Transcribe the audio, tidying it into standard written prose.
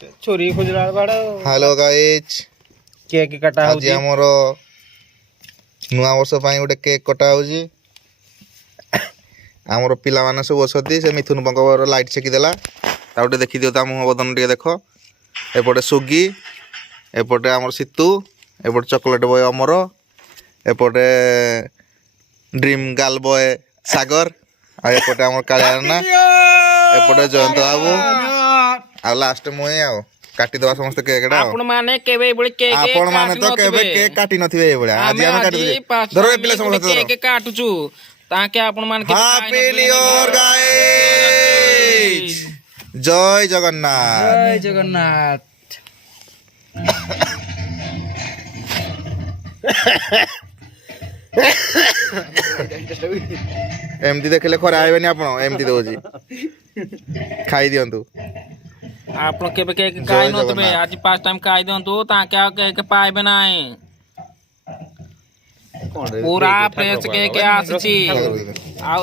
ଛୁରୀ ଖୋଜିଲା ବାଡ हेलो गाइज କେକ୍ କାଟା आज ହଉଛି आमर नुआ वर्ष ପାଇଁ ଗୋଟେ କେକ୍ କଟା ହଉଛି ଆମର ପିଲାମାନେ ସବୁ ଅଛନ୍ତି ସେ ମିଥୁନ ପଙ୍କର ଲାଇଟ୍ ଛେକି ଦେଲା ତା ଗୋଟେ ଦେଖି ଦିଅ ତା ମୁହଁ ବଦନ ଟିକେ ଦେଖ ଏପଟେ ସୁଗି ଏପଟେ ଆମର ସିତୁ ଏପଟେ ଚକୋଲେଟ୍ ବୟ ଅମର ଏପଟେ ଡ୍ରିମ୍ ଗାର୍ଲ ବୟ ସାଗର ଆଉ ଏପଟେ ଆମର କାଳିଆନା ଏପଟେ ଜୟନ୍ତ ବାବୁ ଆଉ ଲାଷ୍ଟ ମୁଇଁ ଆଉ କାଟିଦେବା ସମସ୍ତେ କେକ୍ ଟା ଆପଣ ମାନେ କେବେ ଏଭଳି କେକ୍ ଆପଣ ମାନେ ତ କେବେ କେକ୍ କାଟି ନଥିବେ ଏଇଭଳିଆ ଆଜି ଆମେ କାଟି ଦଉଛେ ଧର ଏ ପିଲା ସମସ୍ତେ ଧର କେକ୍ କାଟୁଛୁ ତାକେ ଆପଣ ମାନେ ହ୍ୟାପି ନ୍ୟୁ ଇୟର ଗାଇଜ ଜୟ ଜଗନ୍ନାଥ ଜୟ ଜଗନ୍ନାଥ ଏମିତି ଦେଖିଲେ ଖରା ହେବେନି ଆପଣ ଏମିତି ଦଉଛି ଖାଇ ଦିଅନ୍ତୁ ଆପଣ କେବେ କେକ୍ ଜୟ ଖାଇ ନଥିବେ ଜଗନ୍ନାଥ। ଆଜି ଫାଷ୍ଟ ଟାଇମ ଖାଇ ଦିଅନ୍ତୁ ତାକେ ଆଉ କେକ୍ ପାଇବେ ନାହିଁ ପୁରା ଫ୍ରେଶ କେକ୍ ଆସିଛି ଆଉ